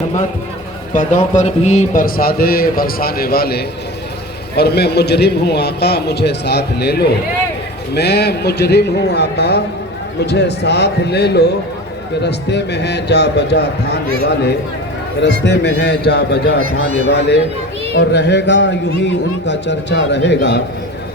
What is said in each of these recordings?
रहमत पदों पर भी बरसा दे बरसाने वाले। और मैं मुजरिम हूँ आका मुझे साथ ले लो, मैं मुजरिम हूँ आका मुझे साथ ले लो। कि रस्ते में हैं जा बजा थाने वाले, रस्ते में हैं जा बजा थाने वाले। और रहेगा यूं ही उनका चर्चा रहेगा,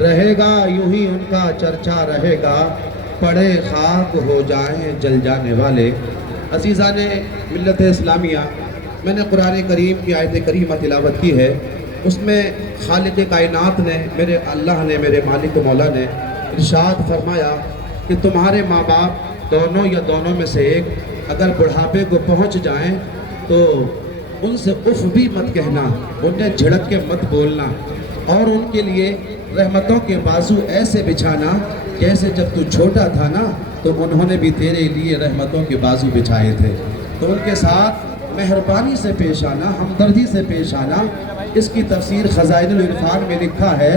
रहेगा यूं ही उनका चर्चा रहेगा। पड़े खाक हो जाएं जल जाने वाले। अज़ीज़ाने मिल्लत इस्लामिया, मैंने कुरान करीम की आयत करीमा तिलावत की है। उसमें खालिक कायनात ने, मेरे अल्लाह ने, मेरे मालिक मौला ने इरशाद फरमाया कि तुम्हारे माँ बाप दोनों या दोनों में से एक अगर बुढ़ापे को पहुँच जाएं तो उनसे उफ भी मत कहना, उन्हें झिड़क के मत बोलना। और उनके लिए रहमतों के बाजू ऐसे बिछाना जैसे जब तू छोटा था ना तो उन्होंने भी तेरे लिए रहमतों के बाजू बिछाए थे। तो उनके साथ मेहरबानी से पेश आना, हमदर्दी से पेश आना। इसकी तफसीर ख़ज़ाइनुल इरफ़ान में लिखा है,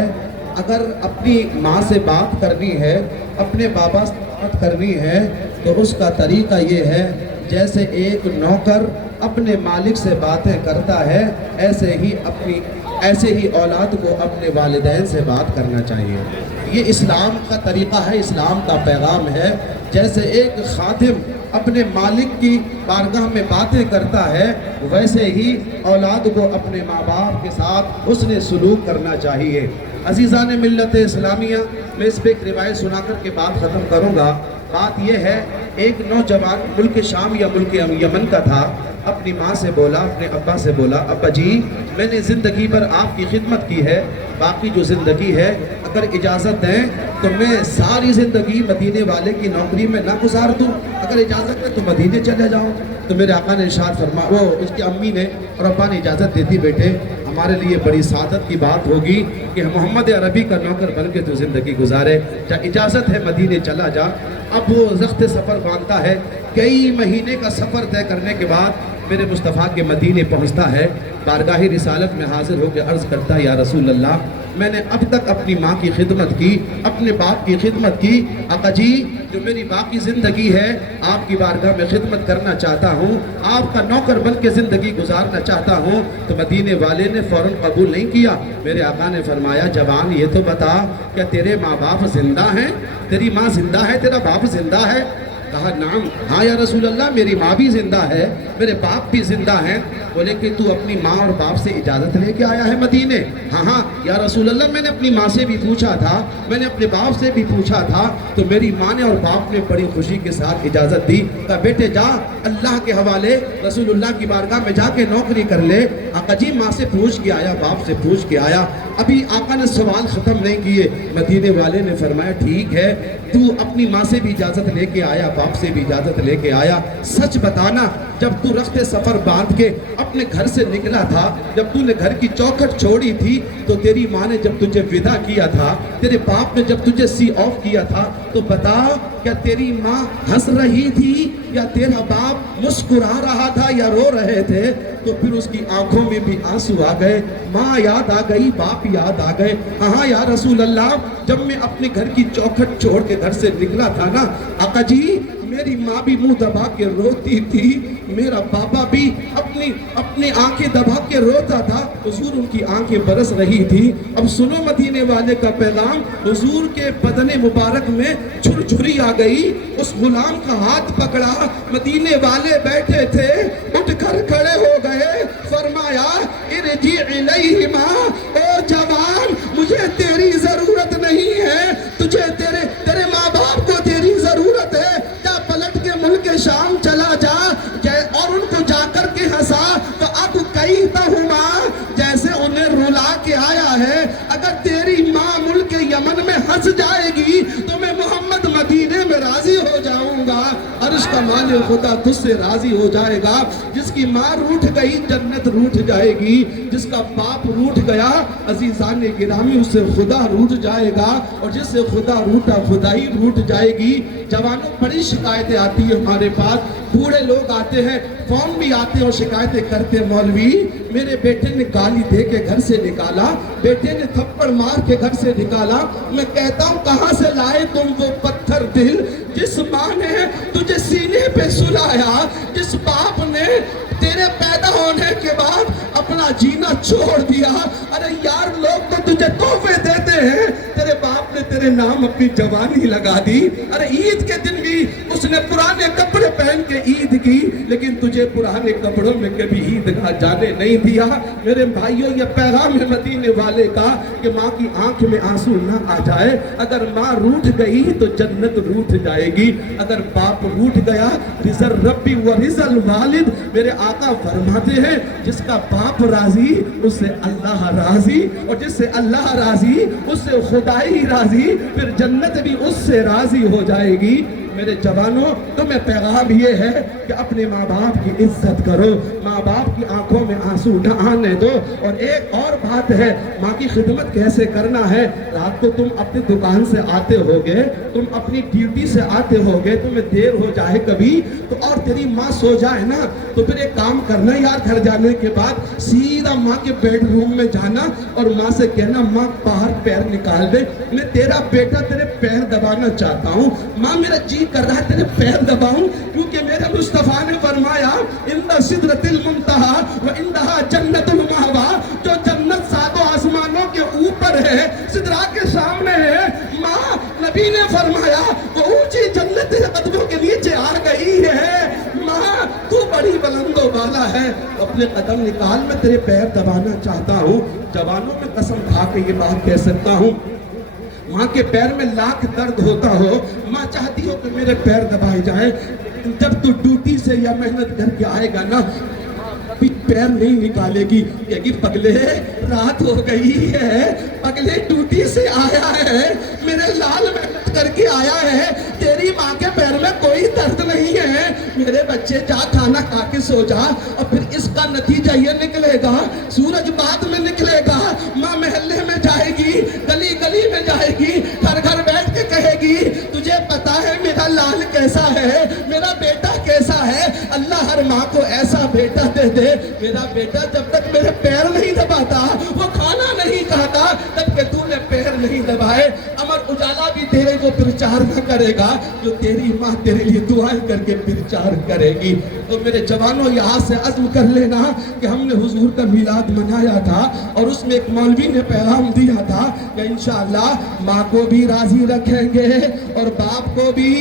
अगर अपनी माँ से बात करनी है, अपने बाबा से बात करनी है तो उसका तरीका ये है जैसे एक नौकर अपने मालिक से बातें करता है, ऐसे ही औलाद को अपने वालिदैन से बात करना चाहिए। ये इस्लाम का तरीक़ा है, इस्लाम का पैगाम है। जैसे एक खादिम अपने मालिक की बारगाह में बातें करता है, वैसे ही औलाद को अपने माँ बाप के साथ उसने सलूक करना चाहिए। अज़ीज़ान मिल्लत इस्लामिया, मैं इस पर एक रिवायत सुनाकर के बात ख़त्म करूँगा। बात यह है, एक नौजवान मुल्क शाम या मुल्क यमन का था। अपनी माँ से बोला, अपने अब्बा से बोला, अब्बा जी मैंने ज़िंदगी भर आपकी खिदमत की है, बाकी जो ज़िंदगी है अगर इजाज़त दें तो मैं सारी ज़िंदगी मदीने वाले की नौकरी में ना गुजार दूँ, अगर इजाज़त है तो मदीने चले जाऊँ। तो मेरे आका ने इरशाद फरमा, वो उसकी अम्मी ने और अब्बा ने इजाज़त देती, बेटे हमारे लिए बड़ी सादत की बात होगी कि मोहम्मद अरबी का नौकर बन के तो ज़िंदगी गुजारे, जा इजाज़त है मदीने चला जा। अब वो ज़ख्त सफ़र बांधता है, कई महीने का सफ़र तय करने के बाद मेरे मुस्तफ़ा के मदीने पहुंचता है। बारगाह रिसालत में हाजिर होकर अर्ज़ करता है, या रसूल अल्लाह मैंने अब तक अपनी माँ की खिदमत की, अपने बाप की खिदमत की, आका जी जो मेरी बाकी ज़िंदगी है आपकी बारगाह में खिदमत करना चाहता हूँ, आपका नौकर बन के ज़िंदगी गुजारना चाहता हूँ। तो मदीने वाले ने फ़ौरन कबूल नहीं किया। मेरे आका ने फरमाया, जवान ये तो बता क्या तेरे माँ बाप ज़िंदा हैं, तेरी माँ ज़िंदा है, तेरा बाप ज़िंदा है? कहा नाम, हाँ या रसूल अल्लाह मेरी माँ भी ज़िंदा है, मेरे बाप भी ज़िंदा हैं। बोले कि तू अपनी माँ और बाप से इजाज़त लेके आया है मदीने? हाँ हाँ या रसूल अल्लाह मैंने अपनी माँ से भी पूछा था, मैंने अपने बाप से भी पूछा था। तो मेरी माँ ने और बाप ने बड़ी खुशी के साथ इजाज़त दी। कहा बेटे जा अल्लाह के हवाले रसूलुल्लाह की बारगाह में जाके नौकरी कर ले। आका जी माँ से पूछ के आया, बाप से पूछ के आया। अभी आका ने सवाल ख़त्म नहीं किए, मदीने वाले ने फरमाया ठीक है तू अपनी माँ से भी इजाज़त लेके आया, बाप से भी इजाज़त लेके आया, सच बताना जब तू रस्ते सफ़र बांध के अपने घर से निकला था, जब तूने घर की चौखट छोड़ी थी तो तेरी माँ ने जब तुझे विदा किया था, तेरे बाप ने जब तुझे सी ऑफ किया था, तो बता क्या तेरी माँ हंस रही थी या तेरा बाप मुस्कुरा रहा था या रो रहे थे? तो फिर उसकी आंखों में भी आंसू आ गए, माँ याद आ गई, बाप याद आ गए। हाँ या रसूल अल्लाह जब मैं अपने घर की चौखट छोड़ के घर से निकला था ना आका जी, मेरी माँ भी मुंह दबा के रोती थी, मेरा पापा भी अपनी आंखें दबा के रोता था, हुजूर उनकी आंखें बरस रही थी। अब सुनो मदीने वाले का पैगाम, हुजूर के बदने मुबारक में झुरझुरी आ गई। उस गुलाम का हाथ पकड़ा, मदीने वाले बैठे थे, उठकर खड़े हो गए, फरमाया इरजी इलैहिमा, ओ जवान मुझे तेरी जरूरत नहीं है, तुझे तेरे माँ बाप को तेरी जरूरत है, जा पलट के मुल्क शाम चला जा और उनको जाकर के हंसा तो अब कई तहुमा, जैसे उन्हें रुला के आया है। अगर तेरी माँ मुल्क यमन में हंस जाएगी तो मैं मोहम्मद मदीने में राजी हो जाऊंगा, अर्श का मालिक खुदा तुझसे राजी हो जाएगा। जिसकी माँ रूठ गई जन्नत रूठ जाएगी, जिसका बाप रूठ गया अजीज़ान गिरामी उससे खुदा रूठ जाएगा, और जिससे खुदा रूठा खुदाई रूठ जाएगी। जवानों बड़ी शिकायतें आती है हमारे पास, बूढ़े लोग आते हैं, फोन भी आते हैं और शिकायतें करते हैं, मौलवी मेरे बेटे ने गाली दे के घर से निकाला, बेटे ने थप्पड़ मार के घर से निकाला। मैं कहता हूँ कहाँ से लाए तुम वो पत्थर दिल, जिस माँ ने तुझे सीने पे सुलाया, जिस बाप ने तेरे पैदा होने के बाद अपना जीना छोड़ दिया। अरे यार लोग तो तुझे तोहफे देते हैं, तेरे बाप ने तेरे नाम अपनी जवानी लगा दी। अरे ईद के दिन भी उसने पुराने कपड़े पहन के ईद की, लेकिन तुझे पुराने कपड़ों में कभी ईदगाह जाने नहीं दिया। मेरे भाइयों ये पैगाम है मदीने वाले का कि माँ की आंख में आंसू ना आ जाए। अगर माँ रूठ गई तो जन्नत रूठ जाएगी, अगर बाप रूठ गया रिजल रब्बी व रिजल वालिद। मेरे आका फरमाते हैं जिसका बाप राजी उससे अल्लाह राजी, और जिससे अल्लाह राजी उससे खुदाई राजी, फिर जन्नत भी उससे राजी हो जाएगी। मेरे जवानों तुम्हें पैगाम ये है कि अपने माँ बाप की इज्जत करो, माँ बाप की आंखों में आंसू न आने दो। और एक और बात है, माँ की खिदमत कैसे करना है। रात को तुम अपनी दुकान से आते होगे, तुम अपनी ड्यूटी से आते होगे, तुम्हें देर हो जाए कभी तो, और तेरी माँ सो जाए ना, तो फिर एक काम करना यार, घर जाने के बाद सीधा माँ के बेडरूम में जाना और माँ से कहना माँ बाहर पैर निकाल दे, मैं तेरा बेटा तेरे पैर दबाना चाहता हूँ। माँ मेरा जी कर रहा है तेरे पैर दबाऊं, क्योंकि मेरे मुस्तफा ने फरमाया इंदा सिदरतिल मुंतहा व इंदहा जन्नतुल महवा, जो जन्नत सातों आसमानों के ऊपर है, सिदरा के सामने है। माँ नबी ने फरमाया वो ऊंची जन्नत तेरे कदमों के नीचे आ गई है। माँ तू बड़ी बुलंदो वाला है, अपने कदम निकाल, मैं तेरे पैर दबाना चाहता हूँ। जवानों में कसम खा के ये बात कह सकता हूँ, माँ के पैर में लाख दर्द होता हो, माँ चाहती हो कि मेरे पैर दबाए जाए। जब तू ड्यूटी से या मेहनत करके आएगा ना, पैर नहीं निकालेगी, कहेगी पगले रात हो गई है, पगले ड्यूटी से आया है, मेरे लाल मेहनत करके आया है, तेरी माँ के पैर में कोई दर्द नहीं है। मेरे बच्चे जा खाना खा के सो जा, और फिर इसका नतीजा ये निकलेगा, सूरज बाद में निकलेगा। माँ मोहल्ले में जाएगी, गली गली में जाएगी, घर घर बैठ के कहेगी तुझे पता है मेरा लाल कैसा है, मेरा बेटा कैसा है। अल्लाह हर माँ को ऐसा बेटा दे दे, मेरा बेटा जब तक मेरे पैर नहीं दबाता, वो खाना नहीं खाता, तब के तूने पैर नहीं दबाए। अमर उजाला भी तेरे को प्रचार न करेगा, जो तेरी माँ तेरे लिए दुआएं करके प्रचार करेगी। तो मेरे जवानों यहाँ से अज़्म कर लेना कि हमने हुजूर का मिलाद मनाया था, और उसमें एक मौलवी ने पैगाम दिया था कि इंशाअल्लाह माँ को भी राजी रखेंगे और बाप को भी।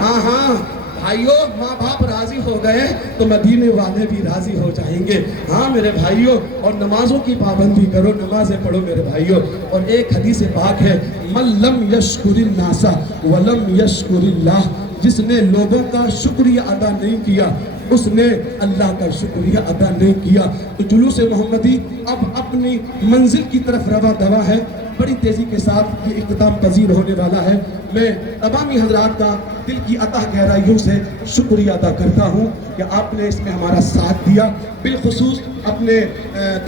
हाँ हाँ भाइयों, माँ बाप राजी हो गए तो मदीने वाले भी राजी हो जाएंगे। हाँ मेरे भाइयों, और नमाजों की पाबंदी करो, नमाजें पढ़ो मेरे भाइयों। और एक हदीस पाक है, मल्लम यशकुरिन नासा वलम यशकुरिल्लाह, जिसने लोगों का शुक्रिया अदा नहीं किया उसने अल्लाह का शुक्रिया अदा नहीं किया। तो जुलूस मोहम्मदी अब अपनी मंजिल की तरफ रवा दवा है, बड़ी तेज़ी के साथ ये इख्तिताम पजीर होने वाला है। मैं तमामी हजरात का दिल की अतः गहराइयों से शुक्रिया अदा करता हूँ कि आपने इसमें हमारा साथ दिया, बिलखुसूस अपने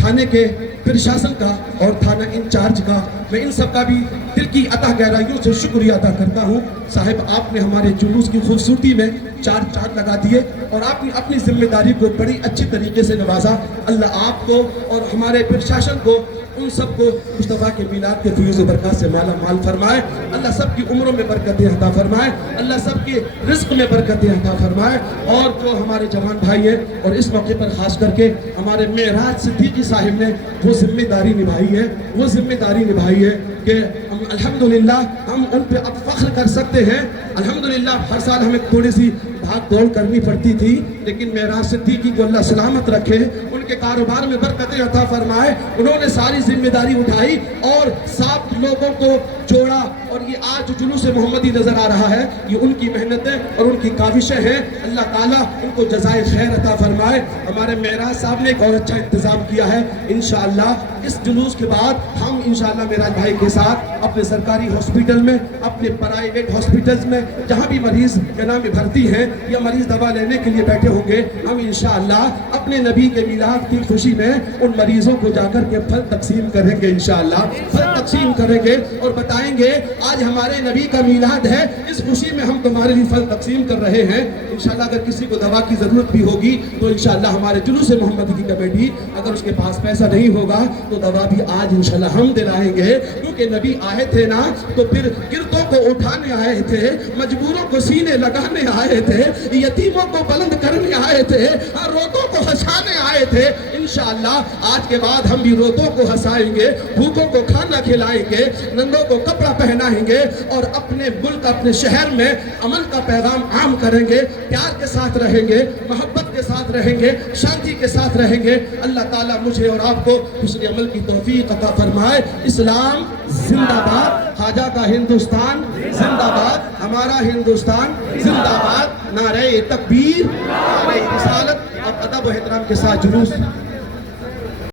थाने के प्रशासन का और थाना इंचार्ज का, मैं इन सब का भी दिल की अतः गहराइयों से शुक्रिया अदा करता हूँ। साहिब आपने हमारे जुलूस की खूबसूरती में चार चांद लगा दिए और आपने अपनी जिम्मेदारी को बड़ी अच्छी तरीके से नवाजा। अल्लाह आपको और हमारे प्रशासन को, उन सबको मुस्तफ़ा के मिलाद के फयूज़ व बरकत से माला माल फरमाए। अल्लाह सबकी उम्रों में बरकतें अता फरमाए, अल्लाह सबके रिस्क में बरकतें अता फरमाए। और जो हमारे जवान भाई हैं, और इस मौके पर खास करके हमारे मेराज सिद्दीकी साहिब ने वो जिम्मेदारी निभाई है, वो जिम्मेदारी निभाई है कि हम अल्हम्दुलिल्लाह हम उन पे अब फ़ख्र कर सकते हैं। अल्हम्दुलिल्लाह हर साल हमें थोड़ी सी भाग दौड़ करनी पड़ती थी, लेकिन मेराज सिद्दीकी को अल्लाह सलामत रखे, उनके कारोबार में बरकतें अता फरमाए। उन्होंने सारी जिम्मेदारी उठाई और 7 लोगों को जोड़ा, और ये आज जुलूस मोहम्मदी नजर आ रहा है, ये उनकी मेहनतें और उनकी काविशें हैं। अल्लाह ताला उनको जज़ाए खैर अता फरमाए। हमारे मेराज साहब ने एक और अच्छा इंतज़ाम किया है, इंशाअल्लाह इस जुलूस के बाद हम इंशाअल्लाह मेराज भाई के साथ अपने सरकारी हॉस्पिटल में, अपने प्राइवेट हॉस्पिटल्स में, जहाँ भी मरीज के नाम भर्ती हैं या मरीज दवा लेने के लिए बैठे ہوں گے ہم انشاءاللہ اپنے نبی کے میلاد کی خوشی میں ان مریضوں کو جا کر کے پھل تقسیم کریں گے انشاءاللہ، پھل تقسیم کریں گے اور بتائیں گے آج ہمارے نبی کا میلاد ہے، اس خوشی میں ہم تمہارے لیے پھل تقسیم کر رہے ہیں۔ انشاءاللہ اگر کسی کو دوا کی ضرورت بھی ہوگی تو انشاءاللہ ہمارے جلوس محمد کی کمیٹی، اگر اس کے پاس پیسہ نہیں ہوگا تو دوا بھی آج انشاءاللہ ہم دلائیں گے، کیونکہ نبی آئے تھے نا تو پھر گردوں کو اٹھانے آئے تھے، مجبوروں کو سینے لگانے آئے تھے، یتیموں کو بلند کرنے آئے تھے، روتوں کو ہنسانے آئے تھے۔ انشاءاللہ آج کے بعد ہم بھی روتوں کو ہنسائیں گے، بھوکوں کو کھانا کھلائیں گے، ننگوں کو کپڑا پہنائیں گے اور اپنے ملک اپنے شہر میں امن کا پیغام عام کریں گے، پیار کے ساتھ رہیں گے، محبت کے ساتھ رہیں گے، شانتی کے ساتھ رہیں گے۔ اللہ تعالیٰ مجھے اور آپ کو حسن عمل کی توفیق عطا فرمائے۔ اسلام زندہ باد، خواجہ کا ہندوستان زندہ باد، ہمارا ہندوستان زندہ باد، نعرہ تکبیر، نعرہ رسالت۔ اب ادب و احترام کے ساتھ جلوس